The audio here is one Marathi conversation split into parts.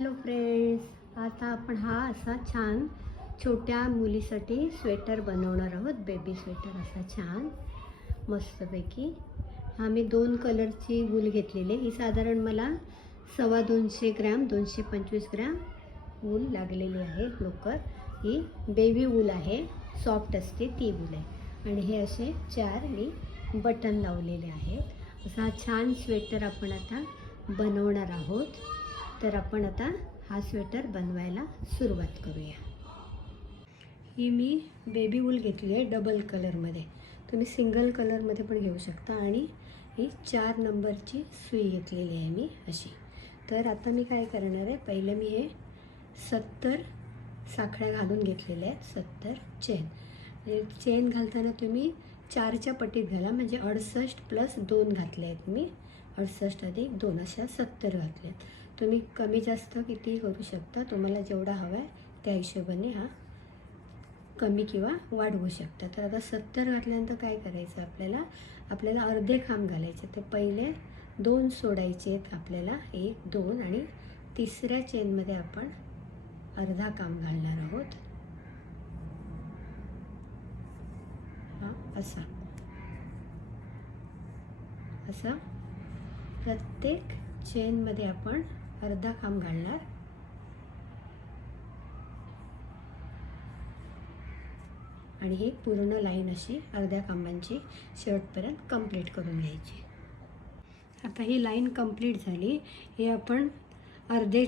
हॅलो फ्रेंड्स, आता आपण हा असा छान छोट्या मुलीसाठी स्वेटर बनवणार आहोत. बेबी स्वेटर असा छान मस्तपैकी. हा मी 2 कलरची वूल घेतलेली. ही साधारण मला 250 ग्रॅम 225 ग्रॅम वूल लागलेली आहे. लोकर ही बेबी वूल आहे, सॉफ्ट असते ती वूल आहे. आणि हे असे 4 मी बटन लावलेले आहेत. असा छान स्वेटर आपण आता बनवणार आहोत. तर आपण आता हा स्वेटर बनवायला सुरुवात करूया. ही मी बेबी वूल घेतली आहे डबल कलरमध्ये. तुम्ही सिंगल कलरमध्ये पण घेऊ शकता. आणि ही 4 नंबरची सुई घेतलेली आहे मी अशी. तर आता मी काय करणार आहे, पहिलं मी हे 70 साखळ्या घालून घेतलेल्या आहेत. 70 चेन. चेन घालताना तुम्ही 4च्या पटीत घाला, म्हणजे 68 प्लस 2 घातले आहेत मी. 68 अधिक 2 अशा 70 घातले आहेत. तुम्ही कमी जास्त कितीही करू शकता. तुम्हाला जेवढा हवा आहे त्या हिशोबाने हा कमी किंवा वाढवू शकता. तर आता 70 घातल्यानंतर काय करायचं, आपल्याला अर्धे खांब घालायचे. तर पहिले 2 सोडायचे आहेत आपल्याला, 1 2, आणि तिसऱ्या चेनमध्ये आपण अर्धा खांब घालणार आहोत. हा असा प्रत्येक चेनमध्ये आपण अर्धा खांब घालणार. आणि ही पूर्ण लाईन अशी अर्ध्या खांबांची शेवटपर्यंत कंप्लीट करून घ्यायची. आता ही लाईन कंप्लीट झाली. हे आपण अर्धे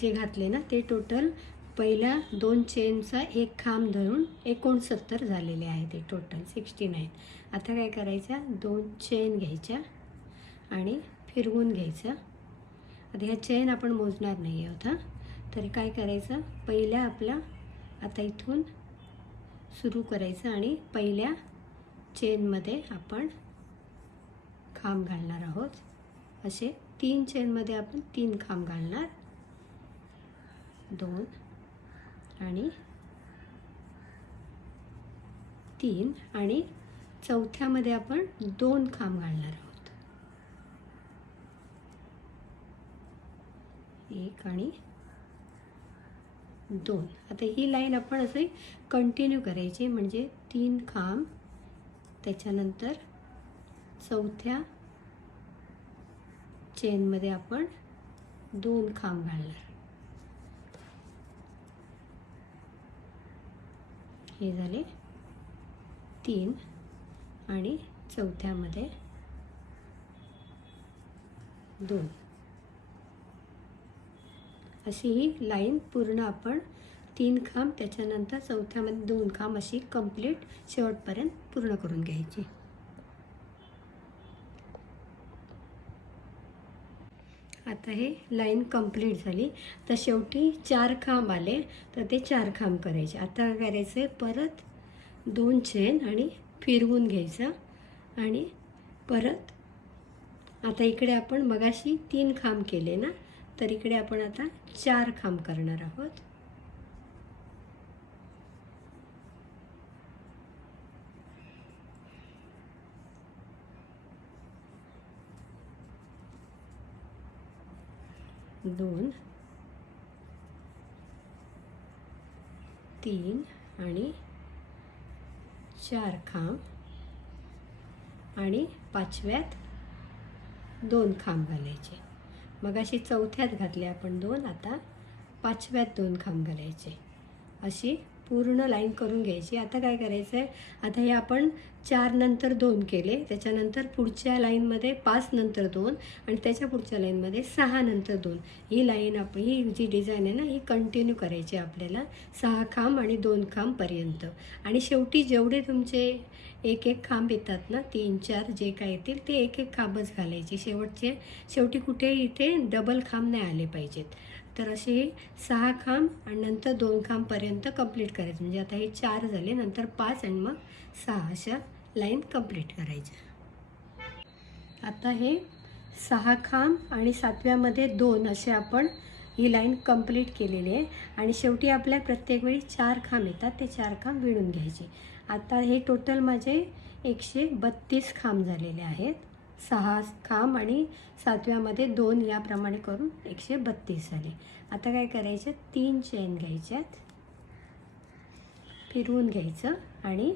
जे घातले ना ते टोटल पहिल्या 2 चेनचा एक खांब धरून 69 झालेले आहे. ते टोटल 69. आता काय करायचं, 2 चेन घ्यायच्या आणि फिरवून घ्यायचं. आता ह्या चेन आपण मोजणार नाही आहोत. तरी काय करायचं, पहिल्या आपला आता इथून सुरू करायचं आणि पहिल्या चेनमध्ये आपण खांब घालणार आहोत. असे 3 चेनमध्ये आपण 3 खांब घालणार. 2 आणि 3, आणि चौथ्यामध्ये आपण 2 खांब घालणार आहोत. 1 आणि 2. आता ही लाईन आपण असे कंटिन्यू करायची, म्हणजे 3 खांब, त्याच्यानंतर चौथ्या चेनमध्ये आपण 2 खांब घालणार. हे झाले 3, आणि चौथ्यामध्ये 2. अशी ही लाईन पूर्ण आपण 3 खांब, त्याच्यानंतर चौथ्यामध्ये 2 खांब, अशी कंप्लीट शेवटपर्यंत पूर्ण करून घ्यायची. आता हे लाईन कंप्लीट झाली. तर शेवटी 4 खांब आले, तर ते 4 खांब करायचे. आता काय करायचं, परत 2 चेन आणि फिरवून घ्यायचं. आणि परत आता इकडे आपण मगाशी 3 खांब केले ना, तर इकडे आपण आता 4 खांब करणार आहोत. दोन, 3 आणि 4 खांब, आणि 5व्यात 2 खांब घालायचे. मगाशी चौथ्यात घातले आपण 2, आता 5व्यात 2 खांब घालायचे. अशी पूर्ण लाईन करून घ्यायची. आता काय करायचं आहे, आता हे आपण 4 नंतर 2 केले, त्याच्यानंतर पुढच्या लाईनमध्ये 5 नंतर 2, आणि त्याच्या पुढच्या लाईनमध्ये 6 नंतर 2. ही लाईन आपण, ही जी डिझाईन आहे ना, ही कंटिन्यू करायची आपल्याला 6 खांब आणि 2 खांबपर्यंत. आणि शेवटी जेवढे तुमचे एक खांब येतात ना, 3 4 जे काय येतील ते एक खांबच घालायचे. शेवटी कुठेही इथे डबल खांब नाही आले पाहिजेत. तर असे 6 खांब आणि नंतर 2 खांबपर्यंत कंप्लीट करायचं. म्हणजे आता हे 4 झाले, नंतर 5 आणि मग 6 अशा लाईन कंप्लीट करायच्या. आता हे 6 खांब आणि 7व्यामध्ये 2 असे आपण ही लाईन कंप्लीट केलेली आहे. आणि शेवटी आपल्या प्रत्येक वेळी 4 खांब येतात, ते 4 खांब विणून घ्यायचे. आता हे टोटल माझे 132 खांब झालेले आहेत. 6 खांब आणि 7व्यामध्ये 2 याप्रमाणे करून 132 झाले. आता काय करायचं, 3 चेन घ्यायच्यात, फिरवून घ्यायचं आणि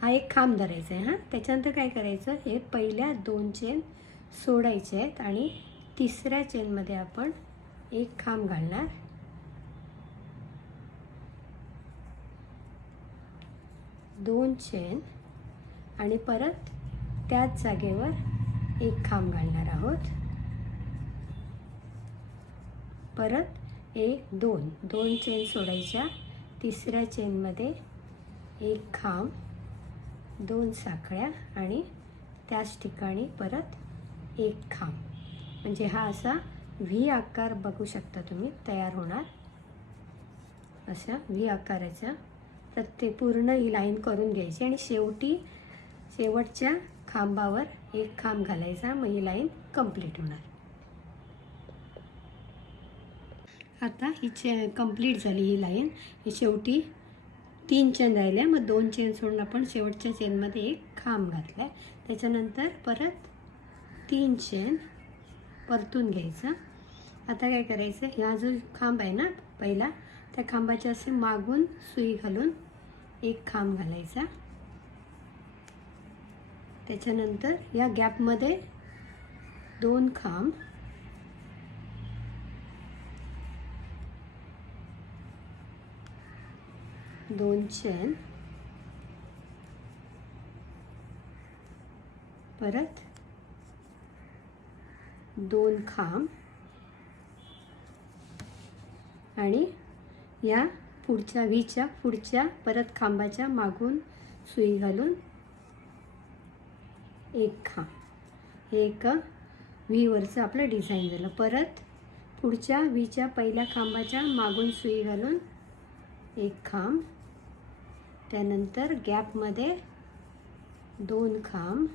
हा एक खांब धरायचा आहे. त्याच्यानंतर काय करायचं, हे पहिल्या 2 चेन सोडायचे आहेत आणि तिसऱ्या चेनमध्ये आपण एक खांब घालणार. 2 चेन आणि परत त्याच जागेवर एक खांब घालणार आहोत. परत 1 2 चेन सोडायच्या, तिसऱ्या चेनमध्ये एक खांब, 2 साखळ्या आणि त्याच ठिकाणी परत एक खांब. म्हणजे हा असा व्ही आकार बघू शकता तुम्ही तयार होणार. अशा व्ही आकाराच्या प्रत्येक पूर्ण ही लाईन करून घ्यायची आणि शेवटच्या खांबावर एक खांब घालायचा. मग ही लाईन कंप्लीट होणार. आता ही कंप्लीट झाली ही लाईन. ही शेवटी 3 चेन राहिल्या, मग 2 चेन सोडून आपण शेवटच्या चेनमध्ये एक खांब घातला. त्याच्यानंतर परत 3 चेन परतून घ्यायचं. आता काय करायचं, ह्या जो खांब आहे ना पहिला, त्या खांबाच्या असे मागून सुई घालून एक खांब घालायचा. त्याच्यानंतर या गॅपमध्ये 2 खांब, 2 चेन, परत 2 खांब आणि या पुढच्या व्हीच्या पुढच्या परत खांबाच्या मागून सुई घालून एक खांब. हे एक व्हीवरचं आपलं डिझाईन झालं. परत पुढच्या व्हीच्या पहिल्या खांबाच्या मागून सुई घालून एक खांब, त्यानंतर गॅपमध्ये 2 खांब,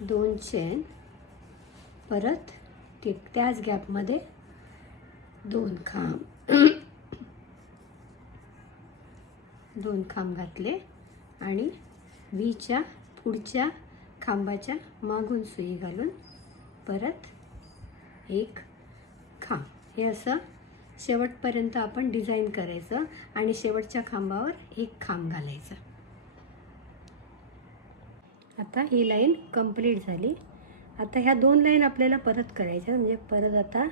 2 चेन, परत त्याच गॅपमध्ये 2 खांब, 2 खांब घातले आणि व्हीच्या पुढच्या खांबाच्या मागून सुई घालून परत एक खांब. हे असं शेवटपर्यंत आपण डिझाईन करायचं आणि शेवटच्या खांबावर एक खांब घालायचा. आता ही लाईन कंप्लीट झाली. आता ह्या 2 लाईन आपल्याला परत करायच्या. म्हणजे परत आता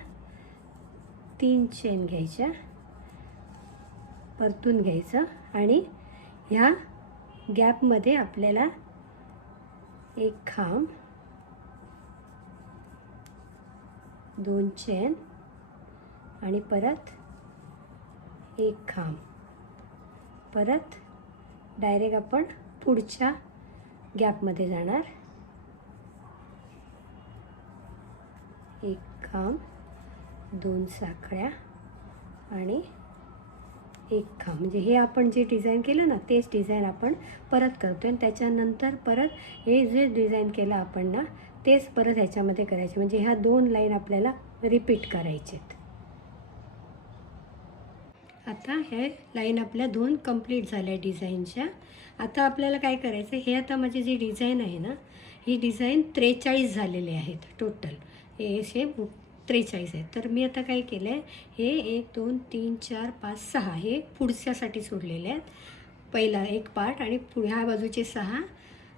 3 चेन घ्यायच्या, परतून घ्यायचं आणि ह्या गॅपमध्ये आपल्याला एक खांब, 2 चेन आणि परत एक खांब. परत डायरेक्ट आपण पुढच्या गॅपमध्ये जाणार. एक खांब, 2 साखळ्या आणि एक खांब. म्हणजे हे आपण जे डिझाईन केलं ना तेच डिझाईन आपण परत करतो आणि त्याच्यानंतर परत हे जे डिझाईन केलं आपण ना तेच परत ह्याच्यामध्ये करायचे. म्हणजे ह्या 2 लाईन आपल्याला रिपीट करायचेत. आता हे लाईन आपल्या 2 कंप्लीट झाल्या डिझाईनच्या. आता आपल्याला काय करायचं, हे आता माझी जी डिझाईन आहे ना ही डिझाईन 43 झालेले आहेत टोटल. हे असे 43 आहेत. तर मी आता काय केलं आहे, हे 1 2 3 4 5 6 हे पुढच्यासाठी सोडलेले आहेत. पहिला एक पार्ट आणि ह्या बाजूचे 6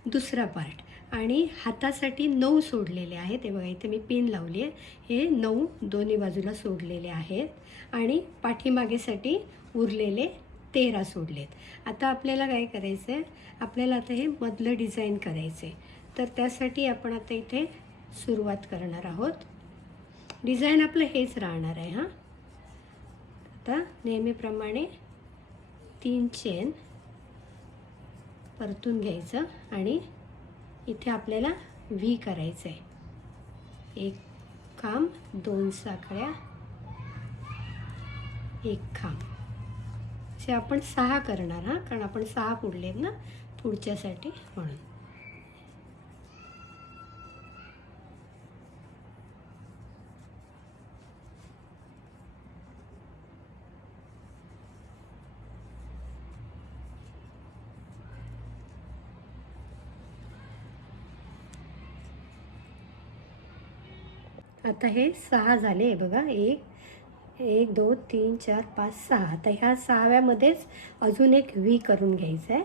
दुसरा पार्ट आणि हातासाठी 9 सोडलेले आहेत. हे बघा इथे मी पिन लावली आहे. हे 9 दोन्ही बाजूला सोडलेले आहेत आणि पाठीमागेसाठी उरलेले 13 सोडलेत. आता आपल्याला काय करायचं आहे, आपल्याला आता हे मधलं डिझाईन करायचं आहे. तर त्यासाठी आपण आता इथे सुरुवात करणार आहोत. डिझाईन आपलं हेच राहणार आहे. आता नेहमीप्रमाणे 3 चेन परतून घ्यायचं आणि इथे आपल्याला व्ही करायचं आहे. एक खांब, 2 साखळ्या, एक खांब. असे आपण 6 करणार कारण आपण 6 पुढलेत ना पुढच्यासाठी म्हणून. आता हे 6 झाले आहे बघा. 1 2 3 4 5 6. आता ह्या 6व्यामध्येच अजून एक व्ही करून घ्यायचा आहे.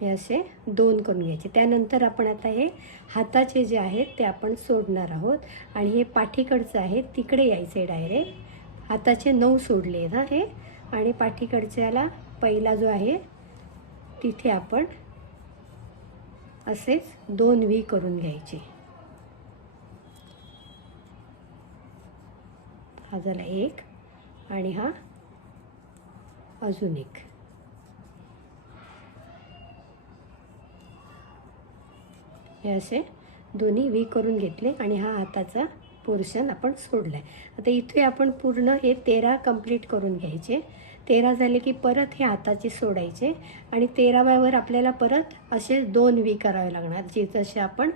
हे असे 2 करून घ्यायचे. त्यानंतर आपण आता हे हाताचे जे आहेत ते आपण सोडणार आहोत आणि हे पाठीकडचं आहे तिकडे यायचे डायरेक्ट. हाताचे 9 सोडले ना हे, आणि पाठीकडच्याला पहिला जो आहे तिथे आपण असेच 2 व्ही करून घ्यायचे. हा झाला एक आणि हा अजून एक. हे असे दोन्ही व्ही करून घेतले आणि हा हाताचा पोर्शन आपण सोडला आहे. आता इथे आपण पूर्ण हे 13 कंप्लीट करून घ्यायचे. 13 झाले की परत हे हाताचे सोडायचे आणि 13व्यावर आपल्याला परत असे 2 व्ही करावे लागणार. जे जसे आपण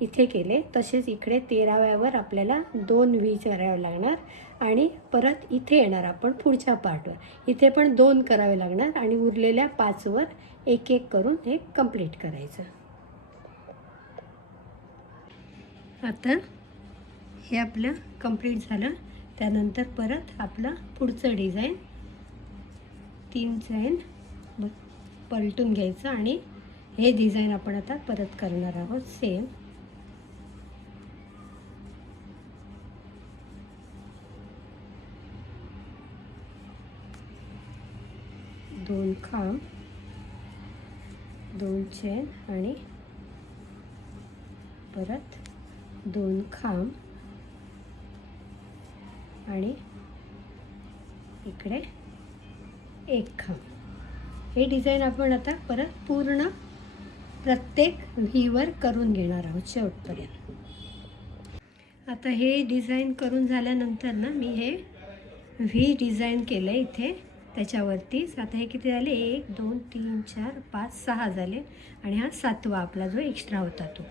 इथे केले तसेच इकडे 13व्यावर आपल्याला 2 व्ही करावे लागणार आणि परत इथे येणार आपण पुढच्या पार्टवर. इथे पण 2 करावे लागणार आणि उरलेल्या 5वर एक एक करून हे कंप्लीट करायचं. आता हे आपलं कंप्लीट झालं. त्यानंतर परत आपलं पुढचं डिझाईन 3 चैन पलटून घ्यायचं आणि हे डिझाईन आपण आता परत करणार आहोत. सेम 2 खांब, 2 चैन आणि परत 2 खांब आणि इकडे 1 खांब. हे डिझाईन आपण आता परत पूर्ण प्रत्येक व्हीवर करून घेणार आहोत शेवटपर्यंत. आता हे डिझाईन करून झाल्यानंतर ना मी हे व्ही डिझाईन केलं आहे इथे त्याच्यावरतीच. आता हे किती झाले? 1 2 3 4 5 6 झाले आणि हा 7वा आपला जो एक्स्ट्रा होता तो.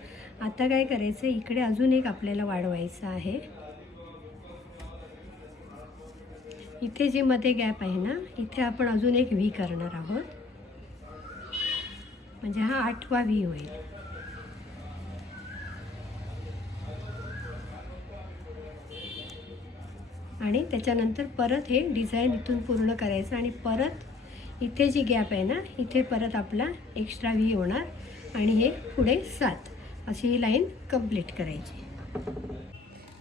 आता काय करायचं, इकडे अजून एक आपल्याला वाढवायचं आहे. इथे जे मध्ये गॅप आहे ना, इथे आपण अजून एक व्ही करणार आहोत. म्हणजे हा 8वा व्ही होईल. आणि त्याच्यानंतर परत हे डिझाईन इथून पूर्ण करायचं आणि परत इथे जी गॅप आहे ना, इथे परत आपला एक्स्ट्रा व्ही होणार आणि हे पुढे 7 अशी ही लाईन कंप्लीट करायची.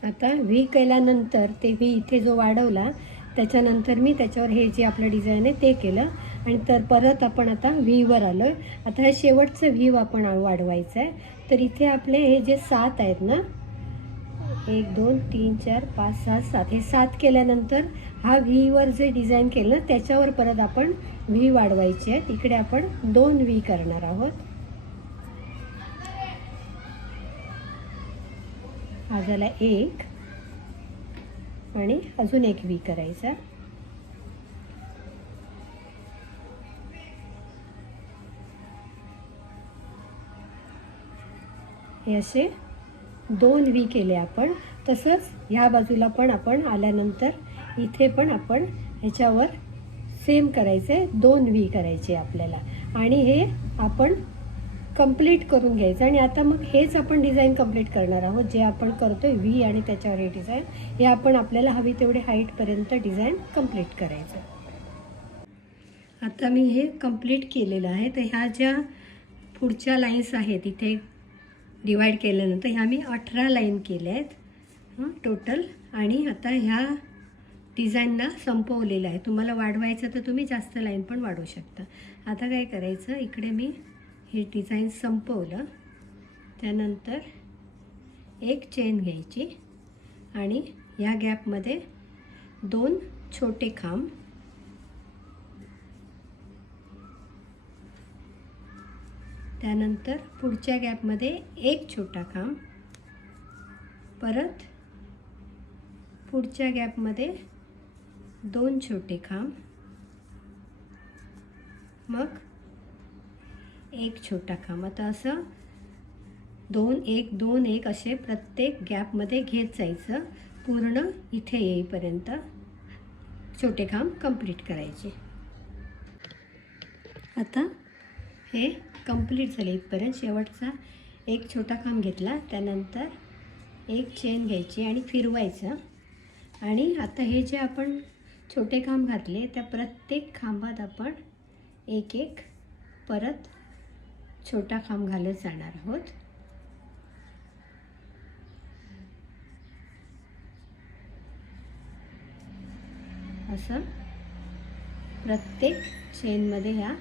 आता व्ही केल्यानंतर ते व्ही इथे जो वाढवला त्याच्यानंतर मी त्याच्यावर हे जे आपलं डिझाईन आहे ते केलं आणि तर परत आपण आता व्हीवर आलो आहे. आता हे शेवटचं व्ही आपण वाढवायचं आहे. तर इथे आपले हे जे 7 आहेत ना, 1 2 3 4 5 6 7, हे 7 केल्यानंतर हा व्हीवर जे डिझाईन केलं ना त्याच्यावर परत आपण व्ही वाढवायचे आहेत. इकडे आपण 2 व्ही करणार आहोत. हा झाला 1 आणि अजून एक व्ही करायचा. हे असे 2 व्ही केले आपण. तसंच ह्या बाजूला पण आपण आल्यानंतर इथे पण आपण ह्याच्यावर सेम करायचे, 2 व्ही करायचे आपल्याला आणि हे आपण कंप्लीट करून घ्यायचं. आणि आता मग हेच आपण डिझाईन कंप्लीट करणार आहोत जे आपण करतोय व्ही आणि त्याच्यावर हे डिझाईन. हे आपण आपल्याला हवी तेवढे हाईटपर्यंत डिझाईन कंप्लीट करायचं. आता मी हे कंप्लीट केलेलं आहे. तर ह्या ज्या पुढच्या लाईन्स आहेत इथे डिवाईड केल्यानंतर ह्या मी 18 लाईन केल्या आहेत टोटल. आणि आता ह्या डिझाईनला संपवलेलं आहे. तुम्हाला वाढवायचं तर तुम्ही जास्त लाईन पण वाढवू शकता. आता काय करायचं, इकडे मी हे डिझाईन संपवलं. त्यानंतर एक चेन घ्यायची आणि ह्या गॅपमध्ये 2 छोटे खांब, त्यानंतर पुढच्या गॅपमध्ये 1 छोटा खांब, परत पुढच्या गॅपमध्ये 2 छोटे खांब, मग 1 छोटा खांब. आता असं 2 1 2 1 असे प्रत्येक गॅपमध्ये घेत जायचं पूर्ण इथे येईपर्यंत छोटे खांब कंप्लीट करायचे. आता हे कंप्लीट झाले इथपर्यंत. शेवटचा एक छोटा खांब घेतला, त्यानंतर एक चेन घ्यायची आणि फिरवायचं. आणि आता हे जे आपण छोटे खांब घातले त्या प्रत्येक खांबात आपण एक एक परत छोटा खांब घालत जाणार आहोत. असं प्रत्येक चेनमध्ये ह्या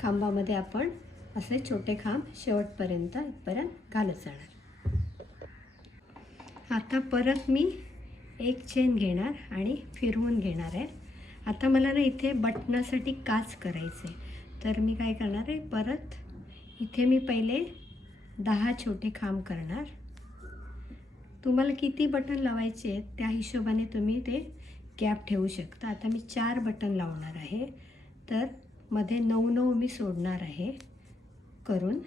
खांबामध्ये आपण असे छोटे खांब शेवटपर्यंत इथपर्यंत घालत जाणार. आता परत मी एक चेन घेणार आणि फिरवून घेणार आहे. आता मला ना इथे बटनासाठी काच करायचे, तर मी काय करणार आहे, परत इथे मी पहिले 10 छोटे खांब करणार. तुम्हाला किती बटन लावायचे आहेत त्या हिशोबाने तुम्ही ते गॅप ठेवू शकता. आता मी 4 बटन लावणार आहे, तर मध्ये 9 मी सोडणार आहे करून,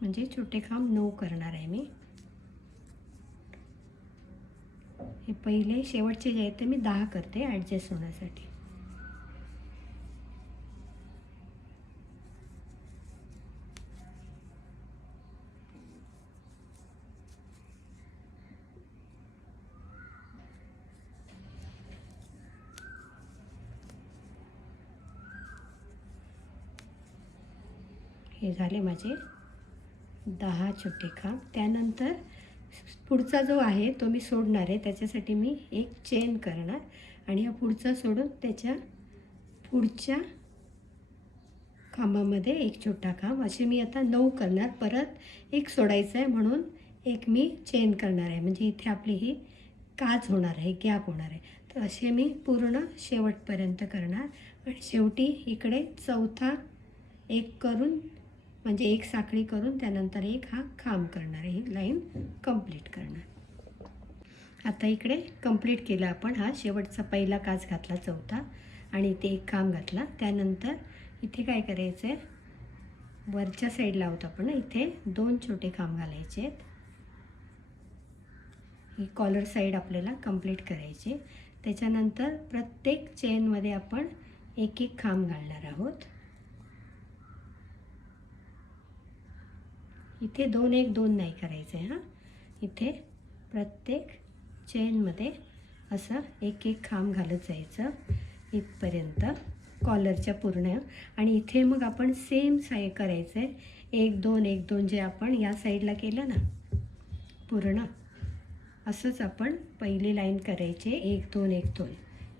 म्हणजे छोटे खांब 9 करणार आहे मी. हे पहिले शेवटचे जे आहेत ते मी 10 करते ॲडजस्ट होण्यासाठी. हे झाले माझे 10 छोटे खांब. त्यानंतर पुढचा जो आहे तो मी सोडणार आहे, त्याच्यासाठी मी एक चेन करणार आणि हा पुढचा सोडून त्याच्या पुढच्या खांबामध्ये एक छोटा खांब, असे मी आता 9 करणार. परत एक सोडायचं आहे म्हणून एक मी चेन करणार आहे, म्हणजे इथे आपली ही काच होणार आहे, गॅप होणार आहे. तर असे मी पूर्ण शेवटपर्यंत करणार आणि शेवटी इकडे चौथा एक करून, म्हणजे एक साखळी करून त्यानंतर एक हा खांब करणार आहे. ही लाईन कंप्लीट करणार. आता इकडे कंप्लीट केलं आपण. हा शेवटचा पहिला काच घातला चौथा आणि इथे एक खांब घातला. त्यानंतर इथे काय करायचं आहे, वरच्या साईडला आहोत आपण, इथे 2 छोटे खांब घालायचे आहेत. ही कॉलर साईड आपल्याला कंप्लीट करायची. त्याच्यानंतर प्रत्येक चेनमध्ये आपण एक एक खांब घालणार आहोत. इथे 2 1 2 नाही करायचं आहे. हां, इथे प्रत्येक चेनमध्ये असं एक एक खांब घालत जायचं इथपर्यंत कॉलरच्या पूर्ण. आणि इथे मग आपण सेम करायचं आहे, 1 2 1 2 जे आपण या साईडला केलं ना पूर्ण, असंच आपण पहिली लाईन करायची 1 2 1 2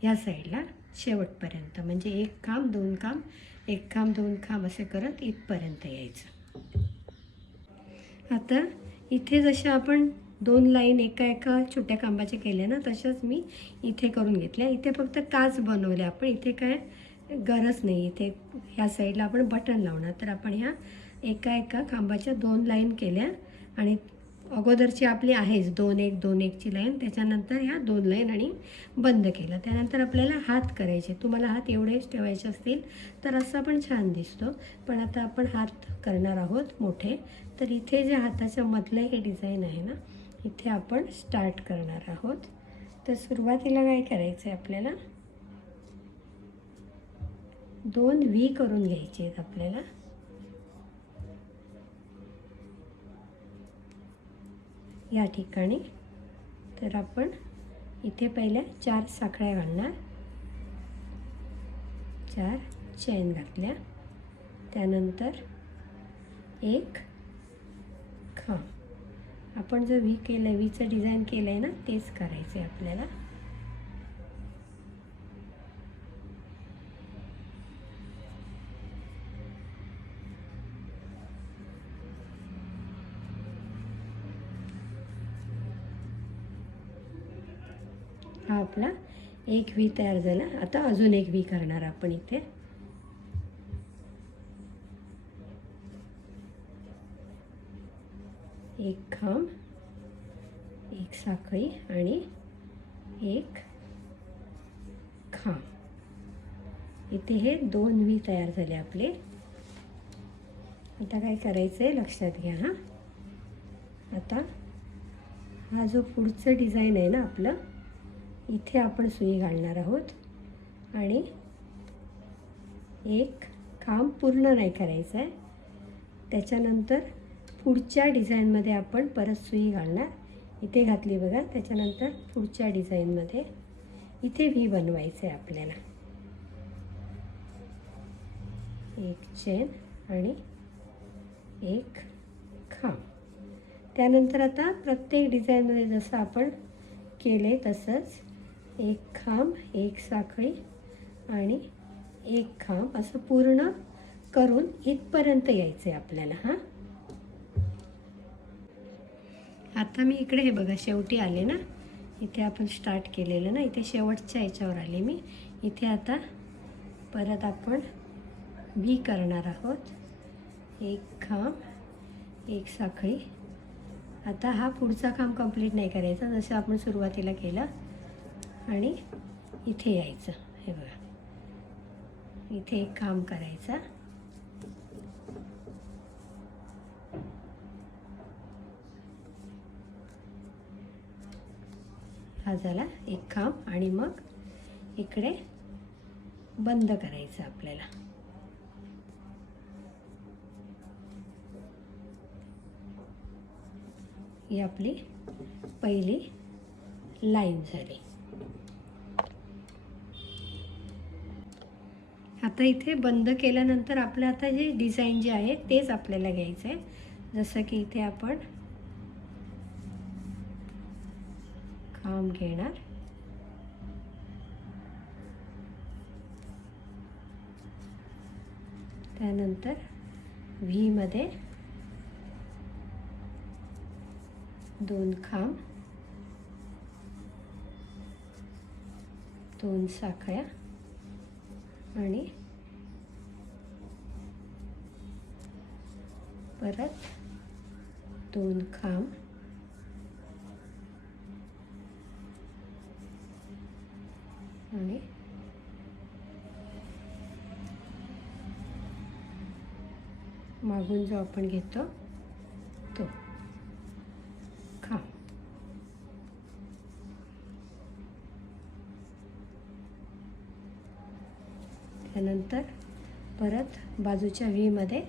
या साईडला शेवटपर्यंत, म्हणजे एक खांब 2 खांब, एक खांब 2 खांब असे करत इथपर्यंत यायचं. आता इथे जसे आपण 2 लाईन एका एका छोट्या खांबाचे केले ना, तशाच मी इथे करून घेतल्या. इथे फक्त काच बनवल्या आपण, इथे काय गरज नाही. इथे ह्या साईडला आपण बटन लावणार, तर आपण ह्या एका एका खांबाच्या 2 लाईन केल्या आणि अगोदरची आपली आहेच 2 1 2 1 ची लाईन, त्याच्यानंतर ह्या 2 लाईन आणि बंद केलं. त्यानंतर आपल्याला हात करायचे. तुम्हाला हात एवढेच ठेवायचे असतील तर असा पण छान दिसतो, पण आता आपण हात करणार आहोत मोठे. तर इथे जे हाताच्या मधलं हे डिझाईन आहे ना, इथे आपण स्टार्ट करणार आहोत. तर सुरुवातीला काय करायचं आहे, आपल्याला 2 व्ही करून घ्यायचे आहेत आपल्याला. या ठिकाणी तर आपण इथे पहिल्या 4 साखळ्या घालणार, 4 चेन घातल्या, त्यानंतर एक खांब. आपण जो व्ही केलं, व्हीचं डिझाईन केलं आहे ना, तेच करायचं आहे आपल्याला. हा आपला एक व्ही तयार झाला. आता अजून एक व्ही करणार आपण इथे. एक खांब, एक साखळी आणि एक खांब. इथे हे 2 व्ही तयार झाले आपले. आता काय करायचं आहे लक्षात घ्या. हां, आता हा जो पुढचं डिझाईन आहे ना आपलं, इथे आपण सुई घालणार आहोत आणि एक खांब पूर्ण नाही करायचं आहे. त्याच्यानंतर पुढच्या डिझाईनमध्ये आपण परत सुई घालणार. इथे घातली बघा. त्याच्यानंतर पुढच्या डिझाईनमध्ये इथे व्ही बनवायचं आहे आपल्याला. एक चेन आणि एक खांब. त्यानंतर आता प्रत्येक डिझाईनमध्ये जसं आपण केले तसंच एक खांब, एक साखळी आणि एक खांब असं पूर्ण करून इथपर्यंत यायचं आहे आपल्याला. हां, आता मी इकडे हे बघा शेवटी आले ना. इथे आपण स्टार्ट केलेलं ना, इथे शेवटच्या याच्यावर आले मी. इथे आता परत आपण व्ही करणार आहोत. एक खांब, एक साखळी. आता हा पुढचा खांब कंप्लीट नाही करायचा, जसं आपण सुरुवातीला केलं. आणि इथे यायचं. हे बघा, इथे एक खांब करायचा. हा झाला एक खांब आणि मग इकडे बंद करायचं आपल्याला. ही आपली पहिली लाईन झाली. आता इथे बंद केल्यानंतर आपलं आता जे डिझाईन जे आहे तेच आपल्याला घ्यायचं आहे. जसं की इथे आपण खांब घेणार, त्यानंतर व्ही मध्ये 2 खांब, 2 साखळ्या आणि परत 2 खांब आणि मागून जो आपण घेतो तो खांब. त्यानंतर परत बाजूच्या व्ही मध्ये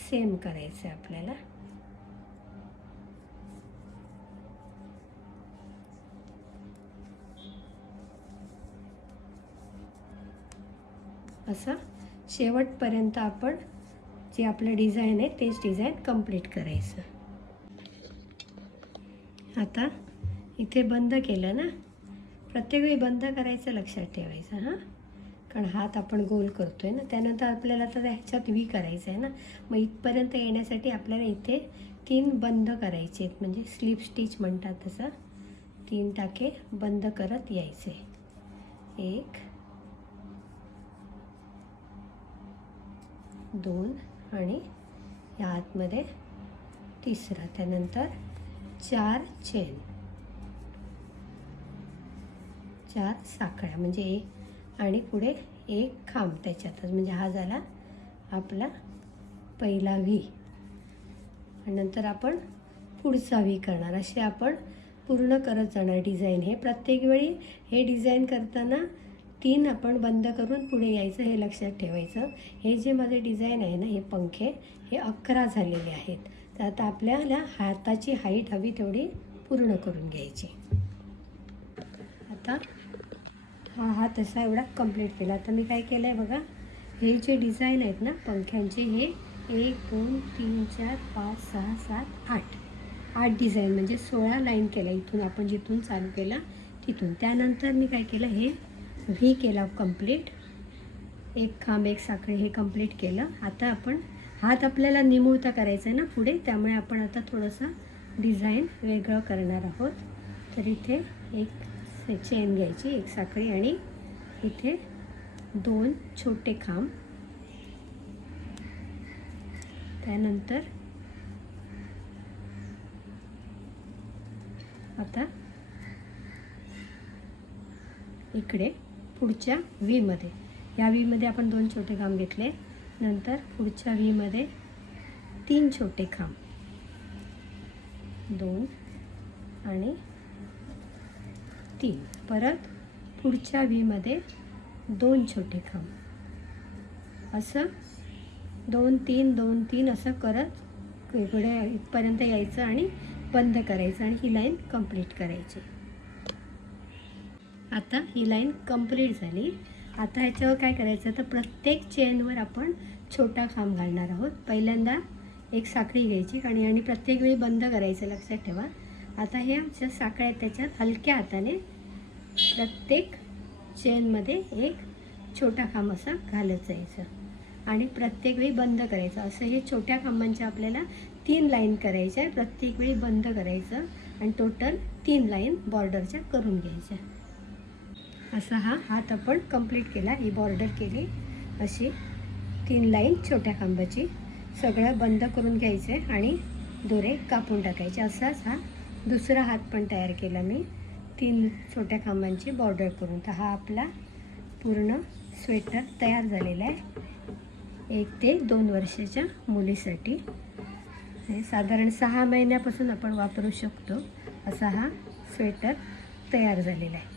सेम करायचं आहे आपल्याला. असं शेवटपर्यंत आपण जे आपलं डिझाईन आहे तेच डिझाईन कंप्लीट करायचं. आता इथे बंद केलं ना, प्रत्येक वेळी बंद करायचं लक्षात ठेवायचं. हां, कारण हात आपण गोल करतोय ना. त्यानंतर आपल्याला तर ह्याच्यात व्ही करायचं आहे ना. मग इथपर्यंत येण्यासाठी आपल्याला इथे 3 बंद करायचे आहेत, म्हणजे स्लिप स्टिच म्हणतात तसं. 3 टाके बंद करत यायचे. 1 2 आणि या आतमध्ये तिसरा. त्यानंतर 4 चेन, 4 साखळ्या म्हणजे आणि पुढे एक खांब त्याच्यातच. म्हणजे हा झाला आपला पहिला व्ही. आणि नंतर आपण पुढचा व्ही करणार. असे आपण पूर्ण करत जाणार डिझाईन. हे प्रत्येक वेळी हे डिझाईन करताना 3 आपण बंद करून पुढे यायचं, हे लक्षात ठेवायचं. हे जे माझे डिझाईन आहे ना, हे पंखे हे 11 झालेले आहेत. तर आता आपल्याला हाताची हाईट हवी तेवढी पूर्ण करून घ्यायची. आता हा हात असा एवढा कंप्लीट केला. आता मी काय केलं आहे बघा, हे जे डिझाईन आहेत ना पंख्यांचे, हे 1 2 3 4 5 6 7 8 डिझाईन म्हणजे 16 लाईन केल्या इथून आपण जिथून चालू केला तिथून. त्यानंतर मी काय केलं, हे व्ही केला कंप्लीट. एक खांब, एक साखळी हे कंप्लीट केलं. आता आपण हात आपल्याला निमुळता करायचा आहे ना पुढे, त्यामुळे आपण आता थोडंसं डिझाईन वेगळं करणार आहोत. तर इथे एक चेन घ्यायची, एक साखळी आणि इथे 2 छोटे खांब. त्यानंतर आता इकडे पुढच्या व्ही मध्ये, या व्ही मध्ये आपण 2 छोटे खांब घेतले. नंतर पुढच्या व्ही मध्ये 3 छोटे खांब, 2 आणि 3. परत पुढच्या व्ही मध्ये 2 छोटे खांब असं 2-3 असं करत इकडे इथपर्यंत यायचं आणि बंद करायचं आणि ही लाईन कंप्लीट करायची. आता ही लाईन कंप्लीट झाली. आता ह्याच्यावर काय करायचं, तर प्रत्येक चेनवर आपण छोटा खांब घालणार आहोत. पहिल्यांदा एक साखळी घ्यायची आणि प्रत्येक वेळी बंद करायचं, लक्षात ठेवा. आता हे ज्या साखळ्या आहेत त्याच्यात हलक्या हाताने प्रत्येक चेनमध्ये एक छोटा खांब असा घालत जायचं आणि प्रत्येक वेळी बंद करायचं. असं हे छोट्या खांबांच्या आपल्याला 3 लाईन करायच्या आहे. प्रत्येक वेळी बंद करायचं आणि टोटल 3 लाईन बॉर्डरच्या करून घ्यायच्या. असा हा हात आपण कंप्लीट केला. ही बॉर्डर केली अशी 3 लाईन छोट्या खांबाची. सगळं बंद करून घ्यायचे आणि दोरे कापून टाकायचे. असाच हा दुसरा हात पण तयार केला मी 3 छोट्या खांबांची बॉर्डर करून. तर हा आपला पूर्ण स्वेटर तयार झालेला आहे 1 ते 2 वर्षाच्या मुलीसाठी. हे साधारण 6 महिन्यापासून आपण वापरू शकतो असा हा स्वेटर तयार झालेला आहे.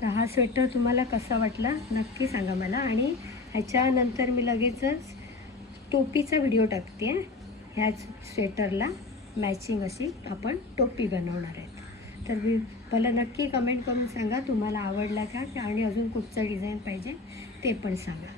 तर हा स्वेटर तुम्हाला कसा वाटला नक्की सांगा मला. आणि ह्याच्यानंतर मी लगेचच टोपीचा व्हिडिओ टाकते. ह्याच स्वेटरला मॅचिंग अशी आपण टोपी बनवणार आहेत. तर मला नक्की कमेंट करून सांगा तुम्हाला आवडला का आणि अजून कुठचं डिझाईन पाहिजे ते पण सांगा.